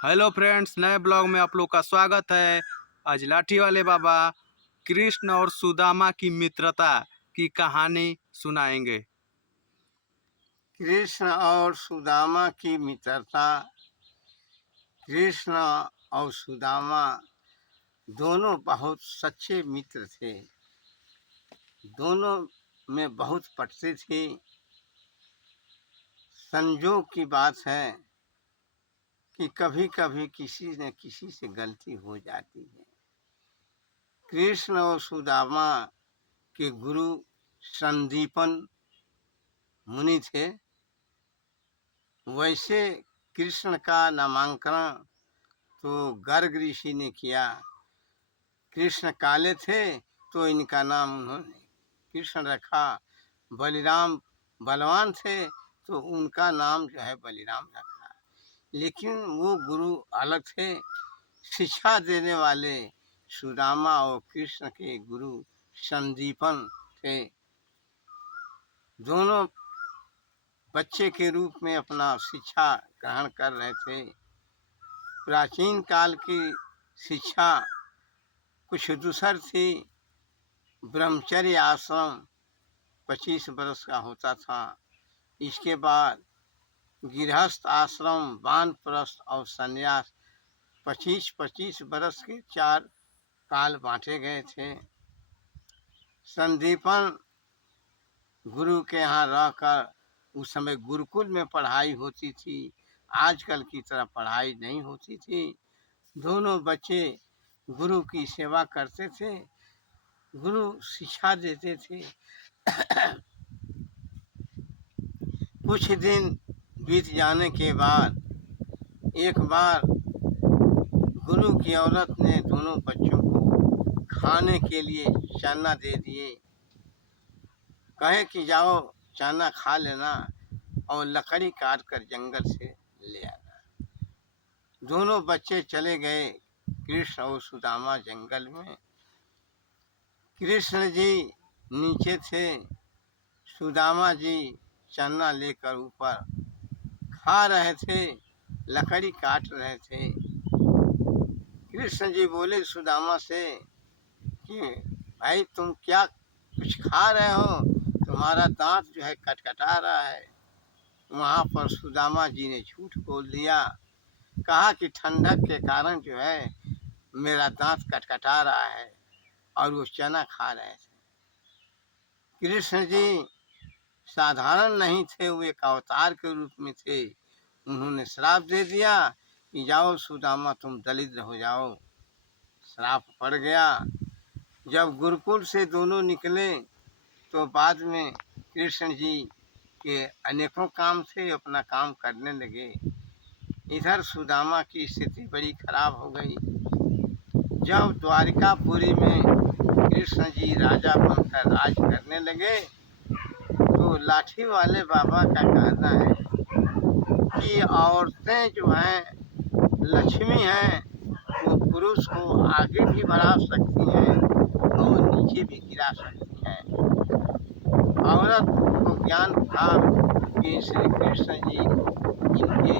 Hello friends, नए blog में आप लोग का स्वागत है। आज लाठी वाले बाबा कृष्ण और सुदामा की मित्रता की कहानी सुनाएंगे। कृष्ण और सुदामा की मित्रता। कृष्ण और सुदामा दोनों बहुत सच्चे मित्र थे। दोनों में बहुत पटते थे। संजोग की बात है कि कभी कभी किसी न किसी से गलती हो जाती है। कृष्ण और सुदामा के गुरु संदीपन मुनि थे। वैसे कृष्ण का नामांकन तो गर्ग ऋषि ने किया। कृष्ण काले थे तो इनका नाम उन्होंने कृष्ण रखा। बलिराम बलवान थे तो उनका नाम जो है बलिराम रखा। लेकिन वो गुरु अलग थे। शिक्षा देने वाले सुदामा और कृष्ण के गुरु संदीपन थे। दोनों बच्चे के रूप में अपना शिक्षा ग्रहण कर रहे थे। प्राचीन काल की शिक्षा कुछ दूसर थी। ब्रह्मचर्य आश्रम 25 वर्ष का होता था। इसके बाद गृहस्थ आश्रम, वानप्रस्थ और संन्यास 25-25 वर्ष के 4 काल बांटे गए थे। संदीपन गुरु के यहाँ रहकर उस समय गुरुकुल में पढ़ाई होती थी। आजकल की तरह पढ़ाई नहीं होती थी। दोनों बच्चे गुरु की सेवा करते थे। गुरु शिक्षा देते थे। कुछ दिन बीत जाने के बाद एक बार गुरु की औरत ने दोनों बच्चों को खाने के लिए चना दे दिए। कहे कि जाओ चना खा लेना और लकड़ी काट कर जंगल से ले आना। दोनों बच्चे चले गए कृष्ण और सुदामा जंगल में। कृष्ण जी नीचे थे, सुदामा जी चना लेकर ऊपर खा रहे थे, लकड़ी काट रहे थे। कृष्ण जी बोले सुदामा से कि भाई तुम क्या कुछ खा रहे हो, तुम्हारा दांत जो है कटकटा रहा है। वहाँ पर सुदामा जी ने झूठ बोल दिया। कहा कि ठंडक के कारण जो है मेरा दांत कटकटा रहा है, और वो चना खा रहे थे। कृष्ण जी साधारण नहीं थे, वो एक अवतार के रूप में थे। उन्होंने श्राप दे दिया कि जाओ सुदामा तुम दरिद्र हो जाओ। श्राप पड़ गया। जब गुरुकुल से दोनों निकले तो बाद में कृष्ण जी के अनेकों काम थे, अपना काम करने लगे। इधर सुदामा की स्थिति बड़ी खराब हो गई। जब द्वारिकापुरी में कृष्ण जी राजा बनकर राज करने लगे तो लाठी वाले बाबा का कहना है कि औरतें जो हैं लक्ष्मी हैं, वो पुरुष को आगे भी बढ़ा सकती हैं और नीचे भी गिरा सकती हैं। औरत को ज्ञान था कि श्री कृष्ण जी इनके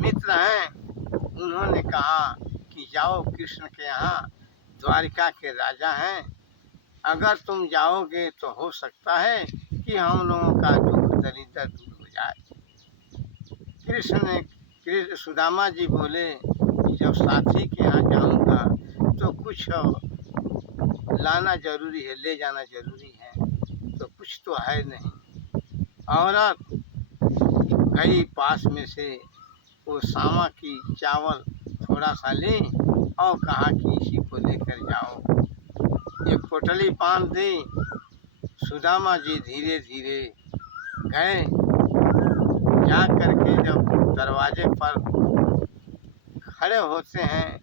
मित्र हैं। उन्होंने कहा कि जाओ कृष्ण के यहाँ, द्वारिका के राजा हैं, अगर तुम जाओगे तो हो सकता है कि हम लोगों का दुख दरिद्र दूर हो जाए। कृष्ण सुदामा जी बोले कि जब साथी के यहाँ जाऊंगा तो कुछ लाना जरूरी है, ले जाना जरूरी है, तो कुछ तो है नहीं। औरत गई पास में से वो सामा की चावल थोड़ा सा ली और कहा कि इसी को लेकर जाओ। एक पोटली बांध दी। सुदामा जी धीरे धीरे गए। जा करके जब दरवाजे पर खड़े होते हैं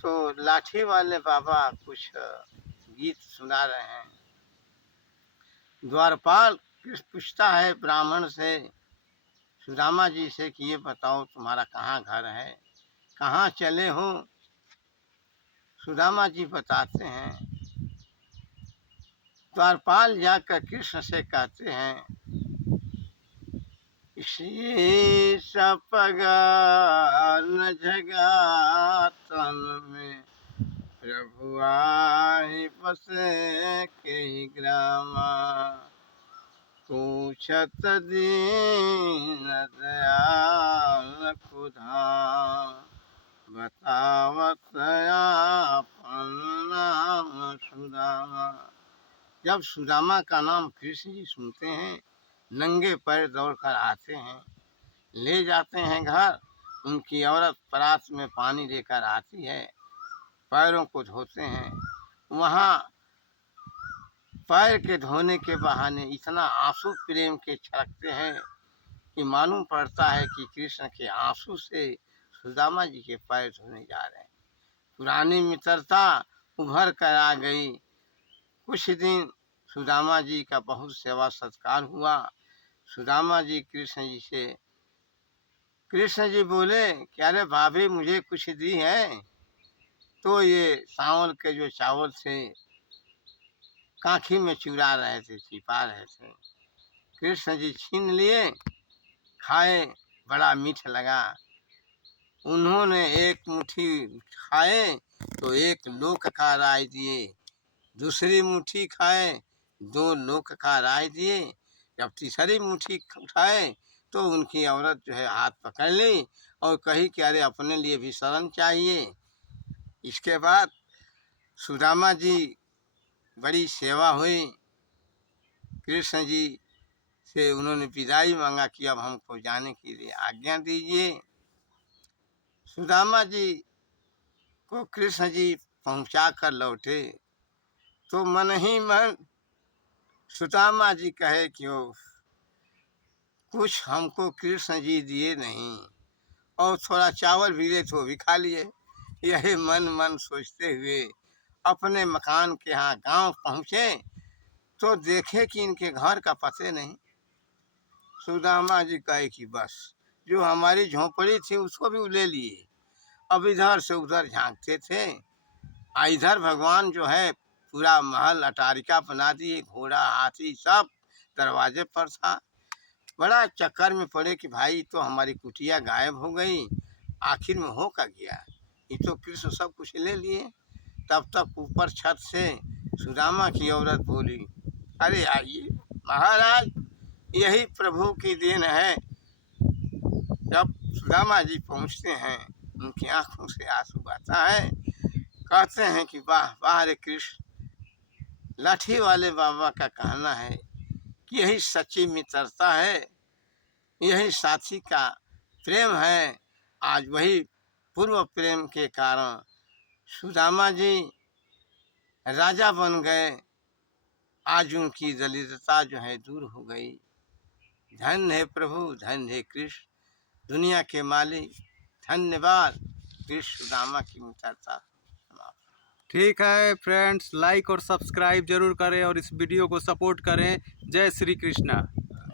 तो लाठी वाले बाबा कुछ गीत सुना रहे हैं। द्वारपाल पूछता है ब्राह्मण से, सुदामा जी से कि ये बताओ तुम्हारा कहाँ घर है, कहाँ चले हो। सुदामा जी बताते हैं। द्वारपाल जाकर कृष्ण से कहते हैं किसी सपगा न जगा तन में, प्रभु आई बसे के ग्रामा। पूछत दीन दयाल खुदा, बतावत आपन नाम सुदामा। जब सुदामा का नाम कृष्ण जी सुनते हैं, नंगे पैर दौड़कर आते हैं, ले जाते हैं घर। उनकी औरत परात में पानी लेकर आती है, पैरों को धोते हैं। वहाँ पैर के धोने के बहाने इतना आंसू प्रेम के छलकते हैं कि मालूम पड़ता है कि कृष्ण के आंसू से सुदामा जी के पैर धोने जा रहे हैं। पुरानी मित्रता उभर कर आ गई। कुछ दिन सुदामा जी का बहुत सेवा सत्कार हुआ। सुदामा जी कृष्ण जी बोले कि अरे भाभी मुझे कुछ दी है। तो ये चावल के जो चावल थे काखी में चुरा रहे थे, छिपा रहे थे। कृष्ण जी छीन लिए, खाए, बड़ा मीठ लगा। उन्होंने एक मुट्ठी खाए तो एक लोक का राय दिए, दूसरी मुट्ठी खाए 2 लोक का राय दिए। जब तीसरी मुट्ठी उठाए तो उनकी औरत जो है हाथ पकड़ ली और कही कि अरे अपने लिए भी शरण चाहिए। इसके बाद सुदामा जी बड़ी सेवा हुई। कृष्ण जी से उन्होंने विदाई मांगा कि अब हमको जाने के लिए आज्ञा दीजिए। सुदामा जी को कृष्ण जी पहुंचा कर लौटे तो मन ही मन सुदामा जी कहे कि ओ कुछ हमको कृष्ण जी दिए नहीं और थोड़ा चावल भी ले तो भी खा लिए। यही मन मन सोचते हुए अपने मकान के यहाँ गांव पहुँचे तो देखे कि इनके घर का पते नहीं। सुदामा जी कहे कि बस जो हमारी झोंपड़ी थी उसको भी ले लिए। अब इधर से उधर झांकते थे, इधर भगवान जो है पूरा महल अटारिका बना दिए, घोड़ा हाथी सब दरवाजे पर था। बड़ा चक्कर में पड़े कि भाई तो हमारी कुटिया गायब हो गई, आखिर में हो क्या गया। ये तो कृष्ण सब कुछ ले लिए। तब तक ऊपर छत से सुदामा की औरत बोली, अरे आइए महाराज, यही प्रभु की देन है। जब सुदामा जी पहुँचते हैं उनकी आंखों से आंसू आता है। कहते हैं कि वाह वाह रे कृष्ण, लाठी वाले बाबा का कहना है कि यही सच्ची मित्रता है, यही साथी का प्रेम है। आज वही पूर्व प्रेम के कारण सुदामा जी राजा बन गए। आज उनकी दरिद्रता जो है दूर हो गई। धन्य है प्रभु, धन्य है कृष्ण, दुनिया के मालिक। धन्यवाद। कृष्ण सुदामा की मित्रता। ठीक है फ्रेंड्स, लाइक और सब्सक्राइब जरूर करें और इस वीडियो को सपोर्ट करें। जय श्री कृष्णा।